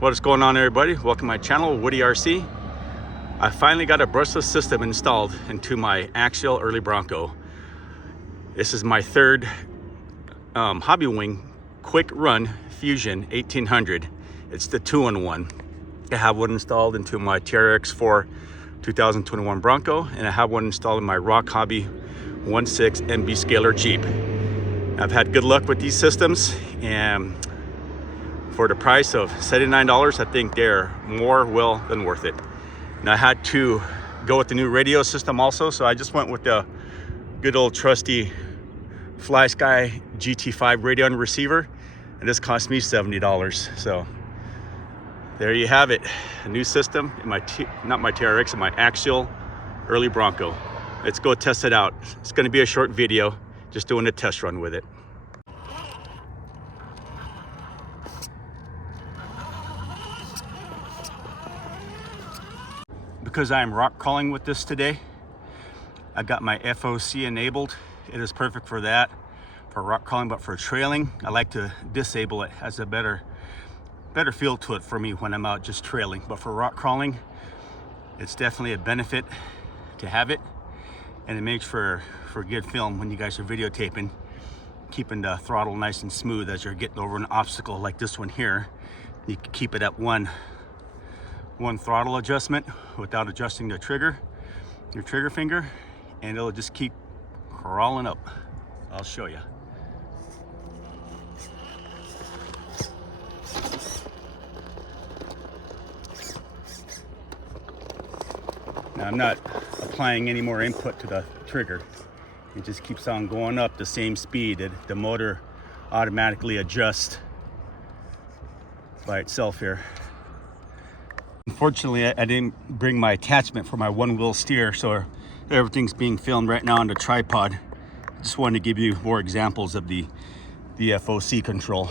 What is going on, everybody? Welcome to my channel, Woody RC. I finally got a brushless system installed into my Axial early Bronco. This is my third hobbywing quick run Fusion 1800. It's the 2-in-1. I have one installed into my TRX4 2021 Bronco, and I have one installed in my Rock Hobby 1.6 MB Scaler Jeep. I've had good luck with these systems, and for the price of $79, I think they're more well than worth it. And I had to go with the new radio system also, so I just went with the good old trusty FlySky GT5 radio and receiver, and this cost me $70. So there you have it, a new system in my not my TRX, in my Axial early Bronco. Let's go test it out. It's going to be a short video, just doing a test run with it. Because I am rock crawling with this today, I got my FOC enabled. It is perfect for that, for rock crawling, but for trailing, I like to disable it. It has a better feel to it for me when I'm out just trailing. But for rock crawling, it's definitely a benefit to have it, and it makes for good film when you guys are videotaping, keeping the throttle nice and smooth as you're getting over an obstacle like this one here. You can keep it at one throttle adjustment without adjusting the trigger, your trigger finger, and it'll just keep crawling up. I'll show you. Now I'm not applying any more input to the trigger. It just keeps on going up the same speed. The motor automatically adjusts by itself here. Unfortunately, I didn't bring my attachment for my one-wheel steer, so everything's being filmed right now on the tripod. Just wanted to give you more examples of the FOC control.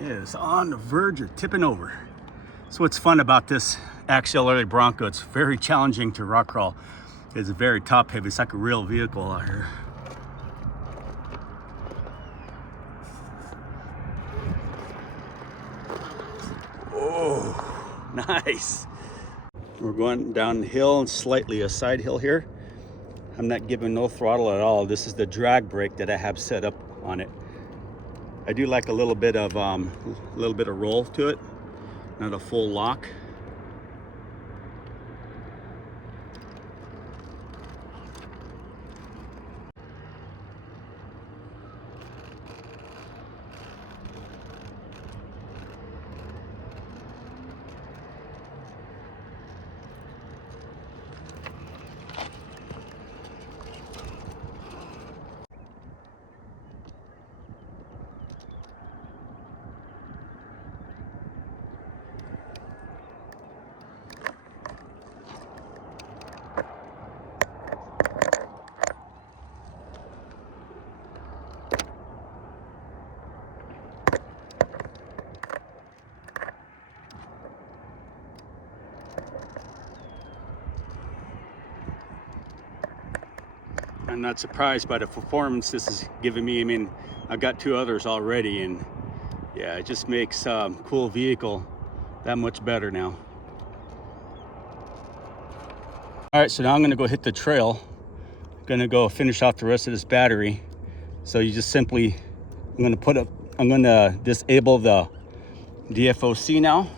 Is on the verge of tipping over. So what's fun about this Axial early Bronco, it's very challenging to rock crawl. It's very top heavy. It's like a real vehicle out here. Oh, nice. We're going downhill and slightly a side hill here. I'm not giving no throttle at all. This is the drag brake that I have set up on it. I do like a little bit of roll to it, not a full lock. I'm not surprised by the performance this is giving me. I mean, I've got 2 others already, and yeah, it just makes cool vehicle that much better now. All right, so now I'm gonna go hit the trail. I'm gonna go finish off the rest of this battery. So you just simply, I'm gonna disable the FOC now.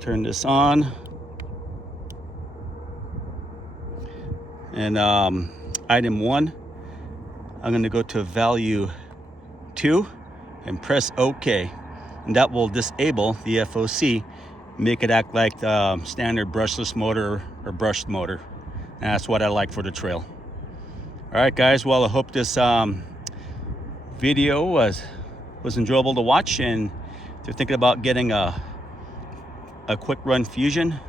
Turn this on. And item 1, I'm going to go to value 2 and press OK. And that will disable the FOC, make it act like the standard brushless motor or brushed motor. And that's what I like for the trail. All right, guys. Well, I hope this video was enjoyable to watch. And if you're thinking about getting a quick run Fusion,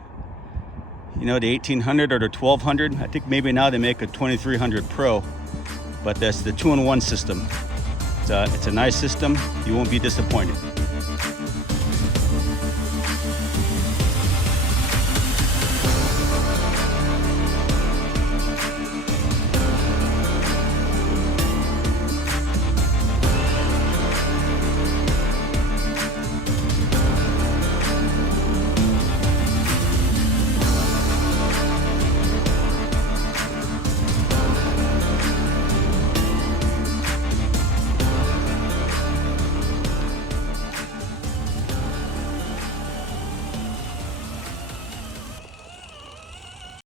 you know, the 1800 or the 1200, I think maybe now they make a 2300 Pro, but that's the 2-in-1 system. It's a nice system. You won't be disappointed.